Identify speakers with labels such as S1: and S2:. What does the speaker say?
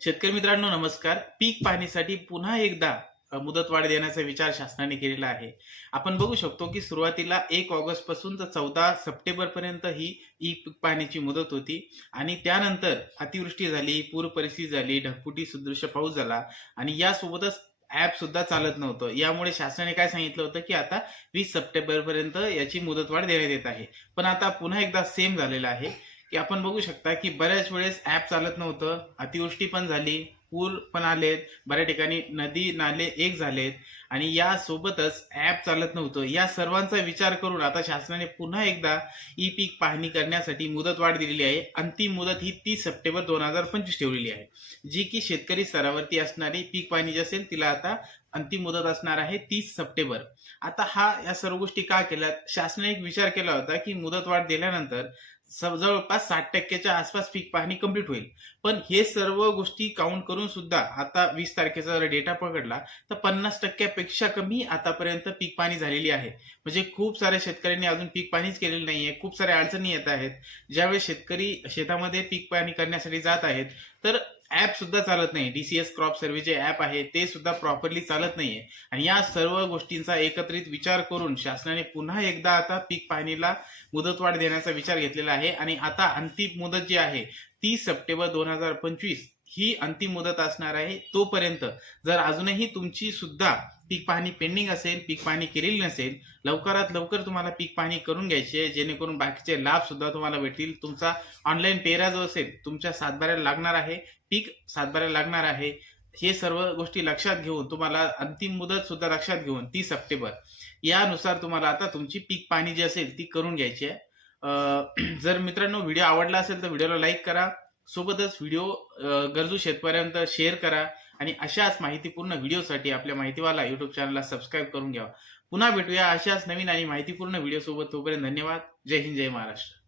S1: शेतकरी मित्रांनो नमस्कार. पीक पाहणीसाठी पुन्हा एकदा मुदतवाढ देण्याचा विचार शासनाने केलेला आहे. आपण बघू शकतो की सुरुवातीला एक ऑगस्टपासून तर चौदा सप्टेंबर पर्यंत ही ई पीक पाहण्याची मुदत होती. आणि त्यानंतर अतिवृष्टी झाली पूर परिस्थिती झाली ढगफुटी सुदृश्य पाऊस झाला. आणि यासोबतच ऍप सुद्धा चालत नव्हतं. यामुळे शासनाने काय सांगितलं होतं की आता वीस सप्टेंबर पर्यंत याची मुदतवाढ देण्यात येत आहे. पण आता पुन्हा एकदा सेम झालेलं आहे. की आपण बघू शकता की बऱ्याच वेळेस ऍप चालत नव्हतं. अतिवृष्टी पण झाली पूर पण आलेत बऱ्या ठिकाणी नदी नाले एक झालेत. आणि या सोबतच चालत नव्हतं. या सर्वांचा विचार करून आता शासनाने पुन्हा एकदा ई पीक पाहणी करण्यासाठी मुदतवाढ दिलेली आहे. अंतिम मुदत ही तीस सप्टेंबर दोन हजार पंचवीस ठेवलेली आहे. जी की शेतकरी स्तरावरती असणारी पीक पाहणी जी असेल तिला आता अंतिम मुदत असणार आहे तीस सप्टेंबर. आता हा या सर्व गोष्टी का केल्यात? शासनाने एक विचार केला होता की मुदतवाढ दिल्यानंतर जवळपास साठ टक्क्याच्या आसपास पीक पाहणी कंप्लीट होईल. पण हे सर्व गोष्टी काउंट करून सुद्धा आता वीस तारखेचा जर डेटा पकडला तर पन्नास टक्क्यापेक्षा कमी आतापर्यंत पीक पाणी झालेली आहे. म्हणजे खूप साऱ्या शेतकऱ्यांनी अजून पीक पाणीच केलेलं नाहीये. खूप साऱ्या अडचणी येत आहेत. ज्यावेळेस शेतकरी शेतामध्ये पीक पाणी करण्यासाठी जात आहेत तर ऍप सुद्धा चालत नाही. डीसीएस क्रॉप सर्व्हे जे ऍप आहे ते सुद्धा प्रॉपरली चालत नाहीये. आणि या सर्व गोष्टींचा एकत्रित विचार करून शासनाने पुन्हा एकदा आता पीक पाहणीला मुदतवाढ देण्याचा विचार घेतलेला आहे. आहे आणि आता अंतिम मुदत जी आहे तीस सप्टेंबर दोन हजार पंचवीस ही अंतिम मुदत असणार आहे तोपर्यंत. जर अजूनही तुमची सुद्धा पीक पाहणी पेंडिंग असेल पीक पाहणी केलेली नसेल लवकरात लवकर तुम्हाला पीक पाहणी करून घ्यायची आहे जेणेकरून बाकीचे लाभ सुद्धा तुम्हाला भेटतील. तुमचा ऑनलाईन पेरा जो असेल तुमच्या सातबाऱ्याला लागणार आहे पीक सातबाऱ्याला लागणार आहे हे सर्व गोष्टी लक्षात घेऊन तुम्हाला अंतिम मुदत सुद्धा लक्षात घेऊन तीस सप्टेंबर. यानुसार तुम्हाला आता तुमची पीक पाणी जी असेल ती करून घ्यायची आहे. जर मित्रांनो व्हिडिओ आवडला असेल तर व्हिडिओला लाईक करा. सोबतच व्हिडिओ गरजू शेतकऱ्यांपर्यंत शेअर करा आणि अशाच माहितीपूर्ण व्हिडिओसाठी आपल्या माहितीवाला युट्यूब चॅनलला सबस्क्राईब करून घ्या. पुन्हा भेटूया अशाच नवीन आणि माहितीपूर्ण व्हिडिओसोबत. तोपर्यंत धन्यवाद. जय हिंद जय महाराष्ट्र.